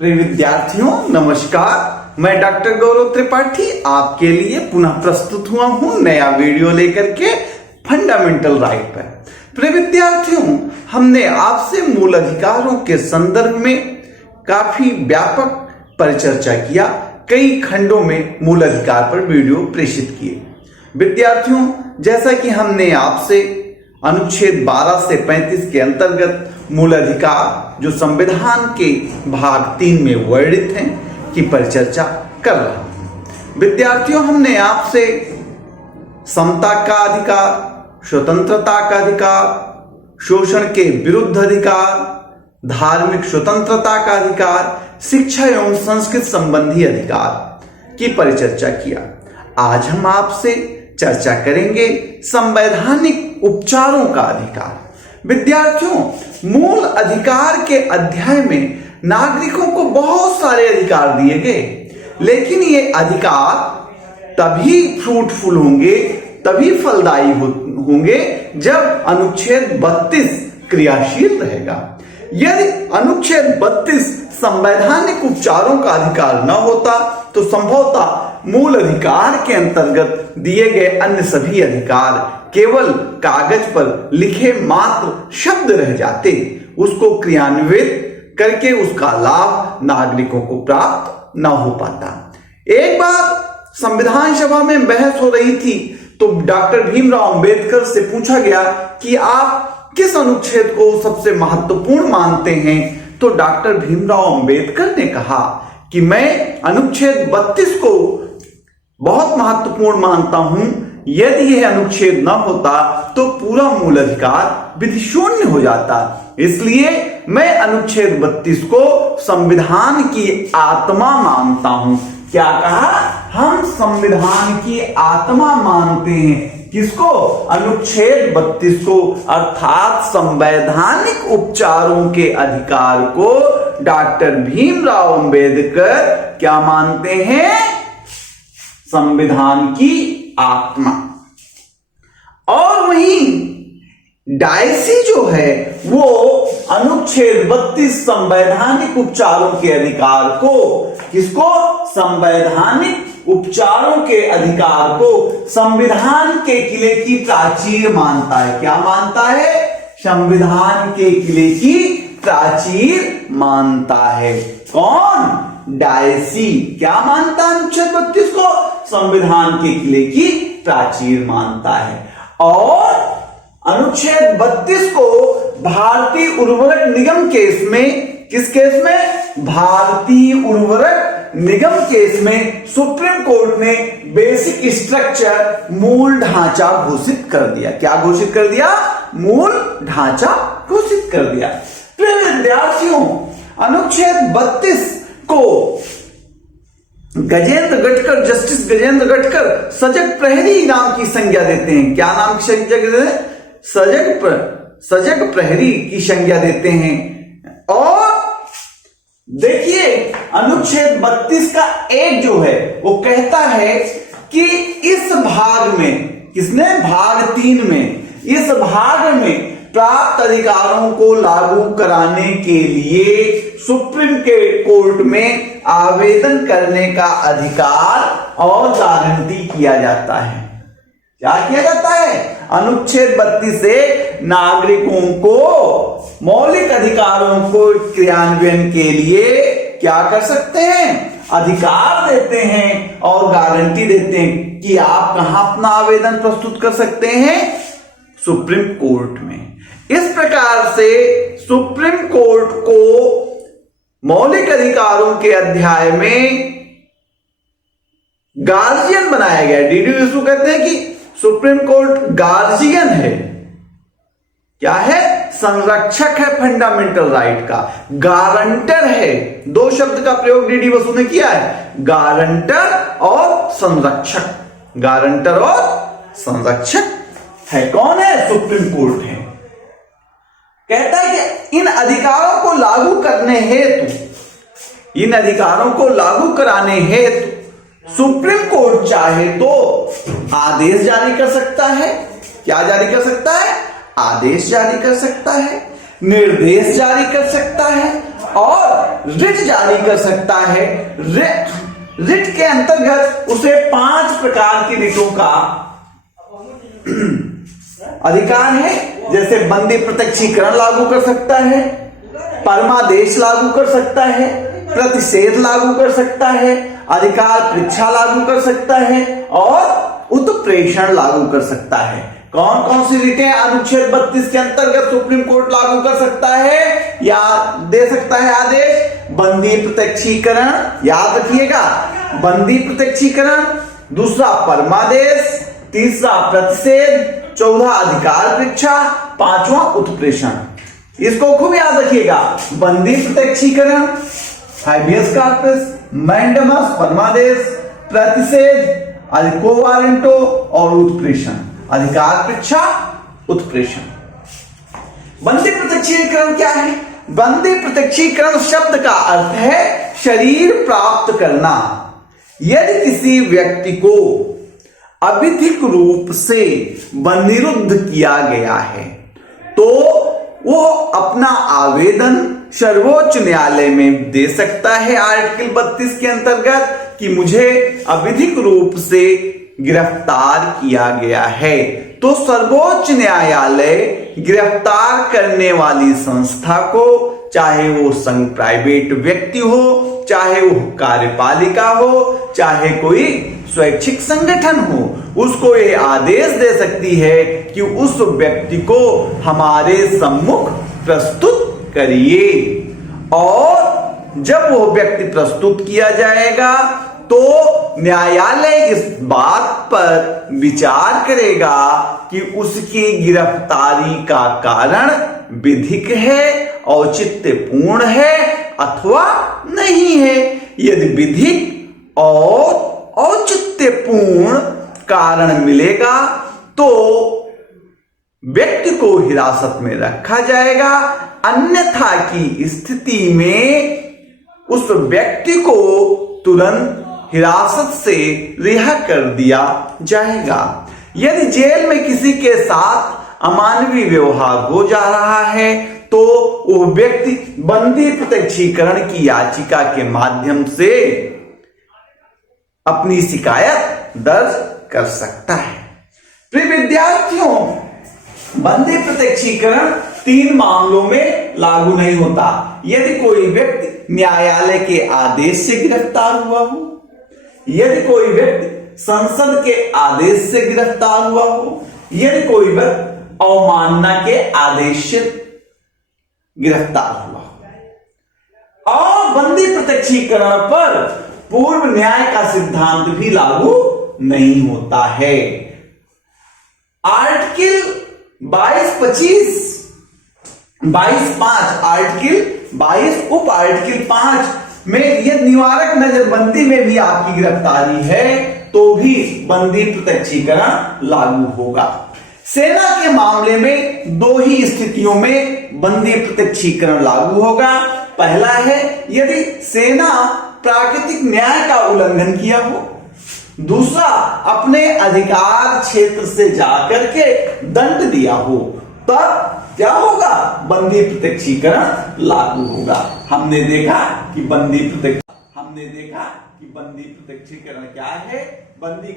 प्रिय विद्यार्थियों नमस्कार। मैं डॉक्टर गौरव त्रिपाठी आपके लिए पुनः प्रस्तुत हुआ हूं नया वीडियो लेकर के फंडामेंटल राइट पर। प्रिय विद्यार्थियों, हमने आपसे मूल अधिकारों के संदर्भ में काफी व्यापक परिचर्चा किया। कई खंडों में मूल अधिकार पर वीडियो प्रेषित किए। विद्यार्थियों, जैसा कि हमने आपसे अनुच्छेद 12 से 35 के अंतर्गत मूल अधिकार जो संविधान के भाग 3 में वर्णित हैं की परिचर्चा कर रहा हूं। विद्यार्थियों, हमने आपसे समता का अधिकार, स्वतंत्रता का अधिकार, शोषण के विरुद्ध अधिकार, धार्मिक स्वतंत्रता का अधिकार, शिक्षा एवं संस्कृत संबंधी अधिकार की परिचर्चा किया। आज हम आपसे चर्चा करेंगे संवैधानिक उपचारों का अधिकार। विद्यार्थियों, मूल अधिकार के अध्याय में नागरिकों को बहुत सारे अधिकार दिए गए, लेकिन ये अधिकार तभी फ्रूटफुल होंगे, तभी फलदायी होंगे जब अनुच्छेद 32 क्रियाशील रहेगा। यदि अनुच्छेद 32 संवैधानिक उपचारों का अधिकार न होता तो संभवतः मूल अधिकार के अंतर्गत दिए गए अन्य सभी अधिकार केवल कागज पर लिखे मात्र शब्द रह जाते, उसको क्रियान्वित करके उसका लाभ नागरिकों को प्राप्त न हो पाता। एक बार संविधान सभा में बहस हो रही थी तो डॉक्टर भीमराव अंबेडकर से पूछा गया कि आप किस अनुच्छेद को सबसे महत्वपूर्ण मानते हैं, तो डॉक्टर भीमराव अंबेडकर ने कहा कि मैं अनुच्छेद 32 को बहुत महत्वपूर्ण मानता हूं। यदि यह अनुच्छेद न होता तो पूरा मूल अधिकार विधि शून्य हो जाता। इसलिए मैं अनुच्छेद 32 को संविधान की आत्मा मानता हूं। क्या कहा? हम संविधान की आत्मा मानते हैं। किसको? अनुच्छेद 32 को, अर्थात संवैधानिक उपचारों के अधिकार को डॉक्टर भीमराव अंबेडकर क्या मानते हैं? संविधान की आत्मा। और वहीं डायसी जो है वो अनुच्छेद 32 संवैधानिक उपचारों के अधिकार को, किसको? संवैधानिक उपचारों के अधिकार को संविधान के किले की प्राचीर मानता है। क्या मानता है? संविधान के किले की प्राचीर मानता है। कौन? डायसी। क्या मानता है? अनुच्छेद 32 को संविधान के किले की प्राचीर मानता है। और अनुच्छेद 32 को भारतीय उर्वरक निगम केस में, किस केस में? भारतीय उर्वरक निगम केस में सुप्रीम कोर्ट ने बेसिक स्ट्रक्चर, मूल ढांचा घोषित कर दिया। क्या घोषित कर दिया? मूल ढांचा घोषित कर दिया। प्रिय विद्यार्थियों, अनुच्छेद 32 को गजेंद्र गटकर, जस्टिस गजेंद्र गटकर सजग प्रहरी नाम की संज्ञा देते हैं। क्या नाम की संज्ञा देते हैं? सजग प्रहरी की संज्ञा देते हैं। और देखिए, अनुच्छेद 32 का एक जो है वो कहता है कि इस भाग में, किसने? भाग 3 में, इस भाग में प्राप्त अधिकारों को लागू कराने के लिए सुप्रीम कोर्ट में आवेदन करने का अधिकार और गारंटी किया जाता है। क्या किया जाता है? अनुच्छेद 32 से नागरिकों को मौलिक अधिकारों को क्रियान्वयन के लिए क्या कर सकते हैं? अधिकार देते हैं और गारंटी देते हैं कि आप कहां अपना आवेदन प्रस्तुत कर सकते हैं? सुप्रीम कोर्ट में। इस प्रकार से सुप्रीम कोर्ट को मौलिक अधिकारों के अध्याय में गार्जियन बनाया गया। डीडी इसको कहते हैं कि सुप्रीम कोर्ट गार्जियन है। क्या है? संरक्षक है फंडामेंटल राइट का, गारंटर है। दो शब्द का प्रयोग डीडी बसु ने किया है, गारंटर और संरक्षक। गारंटर और संरक्षक है। कौन है? सुप्रीम कोर्ट है। कहता है कि इन अधिकारों को लागू करने हेतु, इन अधिकारों को लागू कराने हेतु सुप्रीम कोर्ट चाहे तो आदेश जारी कर सकता है। क्या जारी कर सकता है? आदेश जारी कर सकता है, निर्देश जारी कर सकता है और रिट जारी कर सकता है। रिट के अंतर्गत उसे 5 प्रकार की रिटों का अधिकार है, जैसे बंदी प्रत्यक्षीकरण लागू कर सकता है, परमादेश लागू कर सकता है, प्रतिषेध लागू कर सकता है, अधिकार परीक्षा लागू कर सकता है और उत्प्रेषण लागू कर सकता है। कौन कौन सी रिटें अनुच्छेद 32 के अंतर्गत सुप्रीम कोर्ट लागू कर सकता है या दे सकता है आदेश? बंदी प्रत्यक्षीकरण, याद रखिएगा, बंदी प्रत्यक्षीकरण, दूसरा परमादेश, तीसरा प्रतिषेध, चौथा अधिकार परीक्षा, पांचवा उत्प्रेषण। इसको खूब याद रखिएगा, बंदी प्रत्यक्षीकरण, हाइबियस कॉर्पस, मैंडेमस परमादेश, प्रतिषेध, को वारंटो और उत्प्रेषण, अधिकार परीक्षा, उत्प्रेषण। बंदी प्रत्यक्षीकरण क्या है? बंदी प्रत्यक्षीकरण शब्द का अर्थ है शरीर प्राप्त करना। यदि किसी व्यक्ति को अविधिक रूप से बंदीरुद्ध किया गया है तो वो अपना आवेदन सर्वोच्च न्यायालय में दे सकता है आर्टिकल 32 के अंतर्गत कि मुझे अविधिक रूप से गिरफ्तार किया गया है। तो सर्वोच्च न्यायालय गिरफ्तार करने वाली संस्था को, चाहे वो संघ प्राइवेट व्यक्ति हो, चाहे वो कार्यपालिका हो, चाहे कोई स्वैच्छिक संगठन हो, उसको ये आदेश दे सकती है कि उस व्यक्ति को हमारे सम्मुख प्रस्तुत करिए। और जब वो व्यक्ति प्रस्तुत किया जाएगा तो न्यायालय इस बात पर विचार करेगा कि उसकी गिरफ्तारी का कारण विधिक है, औचित्यपूर्ण है अथवा नहीं है। यदि विधिक और औचित्यपूर्ण कारण मिलेगा तो व्यक्ति को हिरासत में रखा जाएगा, अन्यथा की स्थिति में उस व्यक्ति को तुरंत हिरासत से रिहा कर दिया जाएगा। यदि जेल में किसी के साथ अमानवीय व्यवहार हो जा रहा है तो वह व्यक्ति बंदी प्रत्यक्षीकरण की याचिका के माध्यम से अपनी शिकायत दर्ज कर सकता है। प्रिय विद्यार्थियों, बंदी प्रत्यक्षीकरण 3 मामलों में लागू नहीं होता। यदि कोई व्यक्ति न्यायालय के आदेश से गिरफ्तार हुआ हो, यदि कोई व्यक्ति संसद के आदेश से गिरफ्तार हुआ हो, यदि कोई व्यक्ति अवमानना के आदेश से गिरफ्तार हुआ हो। और बंदी प्रत्यक्षीकरण पर पूर्व न्याय का सिद्धांत भी लागू नहीं होता है। आर्टिकल 22.5 आर्टिकल 22 उप आर्टिकल 5 में यह निवारक नजरबंदी में भी आपकी गिरफ्तारी है तो भी बंदी प्रत्यक्षीकरण लागू होगा। सेना के मामले में 2 ही स्थितियों में बंदी प्रत्यक्षीकरण लागू होगा। पहला है यदि सेना प्राकृतिक न्याय का उल्लंघन किया हो, दूसरा अपने अधिकार क्षेत्र से जाकर के दंड दिया हो, तब क्या होगा? बंदी प्रत्यक्षीकरण लागू होगा। हमने देखा कि बंदी प्रत्यक्षीकरण क्या है। बंदी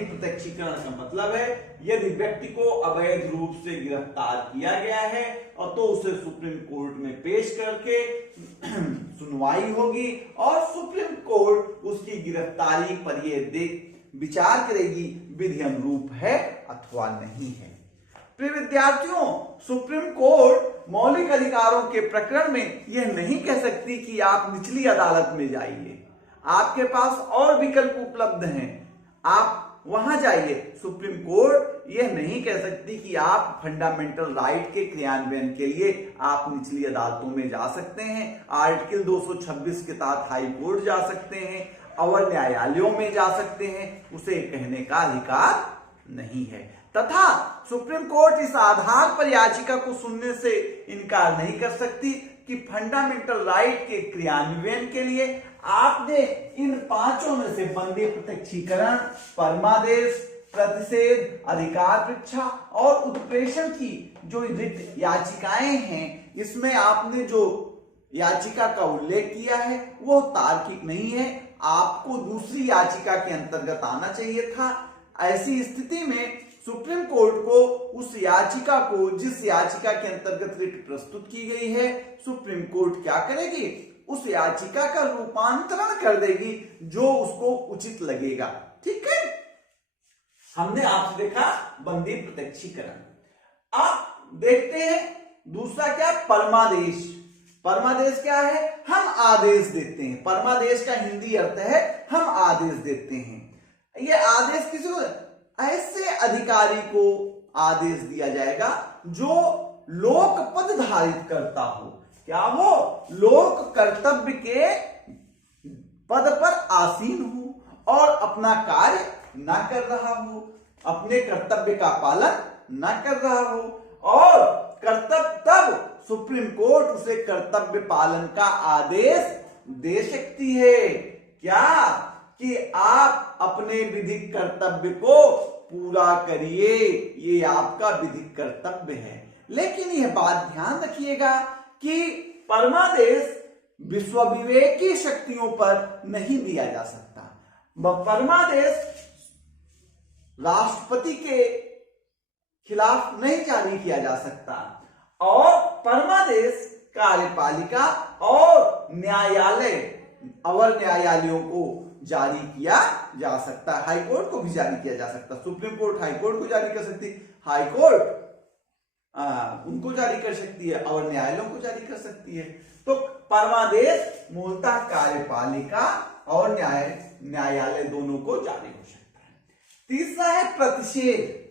प्रत्यक्षीकरण का मतलब है यदि व्यक्ति को अवैध रूप से गिरफ्तार किया गया है और तो उसे सुप्रीम कोर्ट में पेश करके सुनवाई होगी और सुप्रीम कोर्ट उसकी गिरफ्तारी पर यह विचार करेगी विधि अनुरूप है अथवा नहीं है। प्रिय विद्यार्थियों, सुप्रीम कोर्ट मौलिक अधिकारों के प्रकरण में यह नहीं कह सकती कि आप निचली अदालत में जाइए, आपके पास और विकल्प उपलब्ध हैं, आप वहां जाइए। सुप्रीम कोर्ट यह नहीं कह सकती कि आप फंडामेंटल राइट के क्रियान्वयन के लिए आप निचली अदालतों में जा सकते हैं। आर्टिकल 226 के तहत हाई कोर्ट जा सकते हैं, अवर न्यायालयों में जा सकते हैं, उसे कहने का अधिकार नहीं है। तथा सुप्रीम कोर्ट इस आधार पर याचिका को सुनने से इनकार नहीं कर सकती कि फंडामेंटल राइट के क्रियान्वयन के लिए आपने इन 5 में से बंदी प्रत्यक्षीकरण, परमादेश, प्रतिषेध, अधिकार परीक्षा और उत्प्रेषण की जो रिट याचिकाएं हैं, इसमें आपने जो याचिका का उल्लेख किया है वो तार्किक नहीं है, आपको दूसरी याचिका के अंतर्गत आना चाहिए था। ऐसी स्थिति में सुप्रीम कोर्ट को उस याचिका को, जिस याचिका के अंतर्गत रिट प्रस्तुत की गई है, सुप्रीम कोर्ट क्या करेगी, उस याचिका का रूपांतरण कर देगी जो उसको उचित लगेगा। ठीक है, हमने आपसे देखा बंदी प्रत्यक्षीकरण। अब देखते हैं दूसरा क्या, परमादेश। परमादेश क्या है, हम आदेश देते हैं। परमादेश का हिंदी अर्थ है हम आदेश देते हैं। ये आदेश किसी को, ऐसे अधिकारी को आदेश दिया जाएगा जो लोक पद धारित करता हो। क्या हो, लोक कर्तव्य के पद पर आसीन हो और अपना कार्य ना कर रहा हो, अपने कर्तव्य का पालन ना कर रहा हो, और कर्तव्य तब सुप्रीम कोर्ट उसे कर्तव्य पालन का आदेश दे सकती है। क्या, कि आप अपने विधिक कर्तव्य को पूरा करिए, ये आपका विधिक कर्तव्य है। लेकिन यह बात ध्यान रखिएगा कि परमादेश विश्वविवेकी शक्तियों पर नहीं दिया जा सकता। परमादेश राष्ट्रपति के खिलाफ नहीं जारी किया जा सकता, और परमादेश कार्यपालिका और न्यायालय, अवर न्यायालयों को जारी किया जा सकता है। हाईकोर्ट को भी जारी किया जा सकता, सुप्रीम कोर्ट हाईकोर्ट को जारी कर सकती, हाईकोर्ट उनको जारी कर सकती है, अवर न्यायालयों को जारी कर सकती है। तो परमादेश मूलतः कार्यपालिका और न्यायालय दोनों को जारी हो सकता है। तीसरा है प्रतिषेध।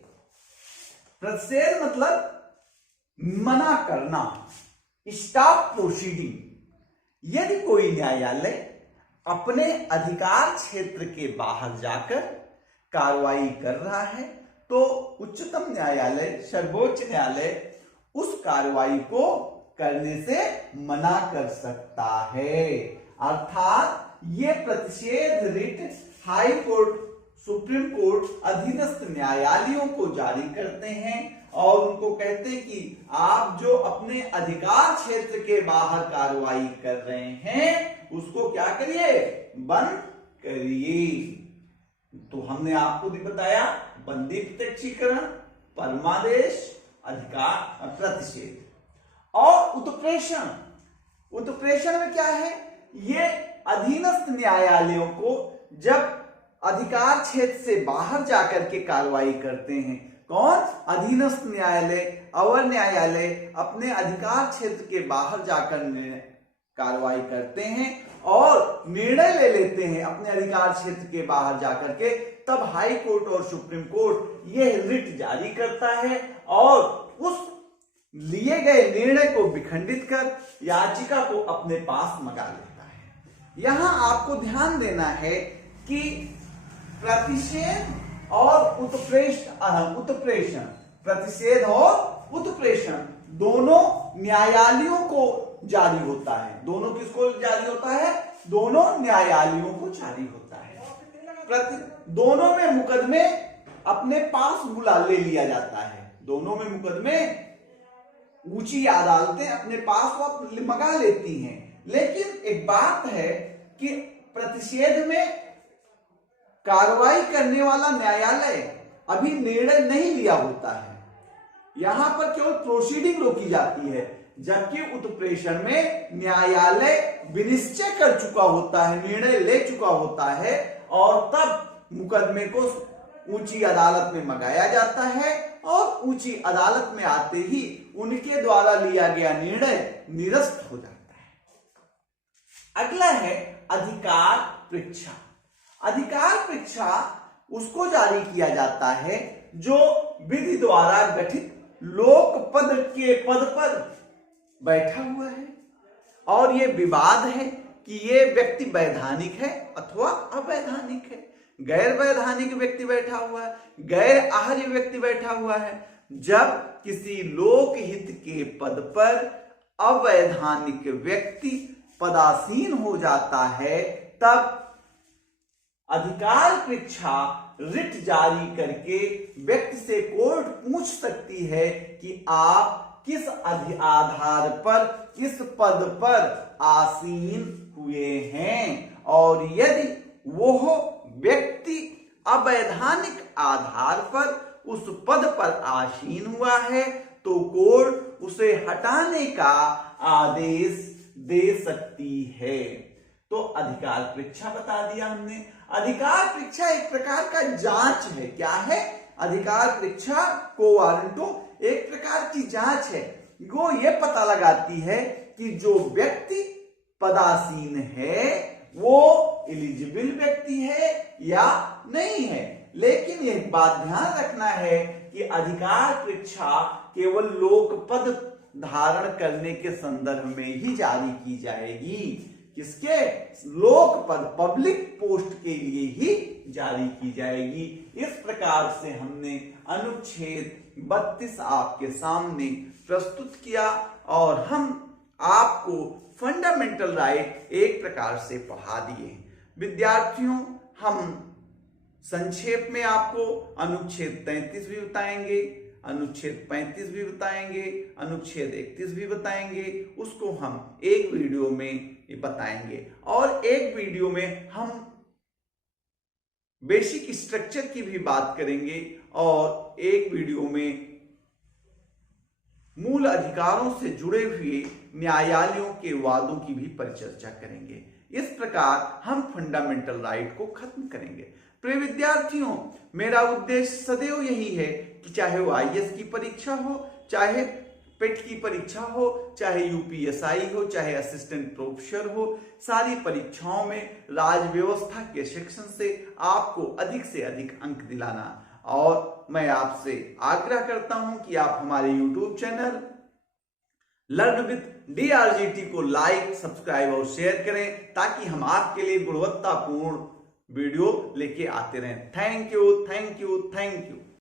प्रतिषेध मतलब मना करना, स्टॉप प्रोसीडिंग। यदि कोई न्यायालय अपने अधिकार क्षेत्र के बाहर जाकर कार्रवाई कर रहा है तो उच्चतम न्यायालय, सर्वोच्च न्यायालय उस कार्रवाई को करने से मना कर सकता है। अर्थात ये प्रतिषेध writ high court, supreme court अधीनस्थ न्यायालयों को जारी करते हैं और उनको कहते हैं कि आप जो अपने अधिकार क्षेत्र के बाहर कार्रवाई कर रहे हैं उसको क्या करिए, बंद करिए। तो हमने आपको भी बताया बंदी प्रत्यक्षीकरण, परमादेश, अधिकार प्रतिषेध और उत्प्रेषण। उत्प्रेषण में क्या है, ये अधीनस्थ न्यायालयों को जब अधिकार क्षेत्र से बाहर जाकर के कार्रवाई करते हैं, कौन, अधीनस्थ न्यायालय, अवर न्यायालय अपने अधिकार क्षेत्र के बाहर जाकर कार्रवाई करते हैं और निर्णय ले लेते हैं अपने अधिकार क्षेत्र के बाहर जाकर के, तब हाई कोर्ट और सुप्रीम कोर्ट यह रिट जारी करता है और उस लिए गए निर्णय को विखंडित कर याचिका को अपने पास मंगा लेता है। यहां आपको ध्यान देना है कि प्रतिषेध और उत्प्रेषण, प्रतिषेध और उत्प्रेषण दोनों न्यायालयों को जारी होता है। दोनों किसको जारी होता है, दोनों न्यायालयों को जारी होता है। दोनों में मुकदमे अपने पास बुला ले लिया जाता है, दोनों में मुकदमे ऊंची अदालतें अपने पास वो मंगा लेती हैं। लेकिन एक बात है कि प्रतिषेध में कार्रवाई करने वाला न्यायालय अभी निर्णय नहीं लिया होता है, यहां पर केवल प्रोसीडिंग रोकी जाती है, जबकि उत्प्रेषण में न्यायालय विनिश्चय कर चुका होता है, निर्णय ले चुका होता है और तब मुकदमे को ऊंची अदालत में मंगाया जाता है और ऊंची अदालत में आते ही उनके द्वारा लिया गया निर्णय निरस्त हो जाता है। अगला है अधिकार परीक्षा। अधिकार परीक्षा उसको जारी किया जाता है जो विधि द्वारा गठित लोक पद के पद पर बैठा हुआ है और यह विवाद है कि ये व्यक्ति वैधानिक है अथवा अवैधानिक है। गैर वैधानिक व्यक्ति बैठा हुआ है, गैर आहार्य व्यक्ति बैठा हुआ है। जब किसी लोकहित के पद पर अवैधानिक व्यक्ति पदासीन हो जाता है तब अधिकार परीक्षा रिट जारी करके व्यक्ति से कोर्ट पूछ सकती है कि आप किस आधार पर इस पद पर आसीन हुए हैं और यदि वो व्यक्ति अवैधानिक आधार पर उस पद पर आसीन हुआ है तो कोर्ट उसे हटाने का आदेश दे सकती है। तो अधिकार परीक्षा बता दिया हमने। अधिकार परीक्षा एक प्रकार का जांच है। क्या है? अधिकार परीक्षा को वारंटो एक प्रकार की जांच है। वो ये पता लगाती है कि जो व्यक्ति पदासीन है वो एलिजिबल व्यक्ति है या नहीं है। लेकिन यह बात ध्यान रखना है कि अधिकार परीक्षा केवल लोक पद धारण करने के संदर्भ में ही जारी की जाएगी। किसके? लोक पद, पब्लिक पोस्ट के लिए ही जारी की जाएगी। इस प्रकार से हमने अनुच्छेद 32 आपके सामने प्रस्तुत किया और हम आपको फंडामेंटल राइट एक प्रकार से पढ़ा दिए। विद्यार्थियों, हम संक्षेप में आपको अनुच्छेद 33 भी बताएंगे, अनुच्छेद 35 भी बताएंगे, अनुच्छेद 31 भी बताएंगे। उसको हम एक वीडियो में बताएंगे और एक वीडियो में हम बेसिक स्ट्रक्चर की भी बात करेंगे और एक वीडियो में मूल अधिकारों से जुड़े हुए न्यायालयों के वादों की भी परिचर्चा करेंगे। इस प्रकार हम फंडामेंटल राइट को खत्म करेंगे। प्रिय विद्यार्थियों, मेरा उद्देश्य सदैव यही है कि चाहे वो आईएएस की परीक्षा हो, चाहे पेट की परीक्षा हो, चाहे यूपीएसआई हो, चाहे असिस्टेंट प्रोफेसर हो, सारी परीक्षाओं में राज व्यवस्था के सेक्शन से आपको अधिक से अधिक अंक दिलाना। और मैं आपसे आग्रह करता हूं कि आप हमारे YouTube channel learn with DRGT को लाइक, सब्सक्राइब और शेयर करें ताकि हम आपके लिए गुणवत्तापूर्ण वीडियो लेके आते रहें। Thank you, thank you, thank you.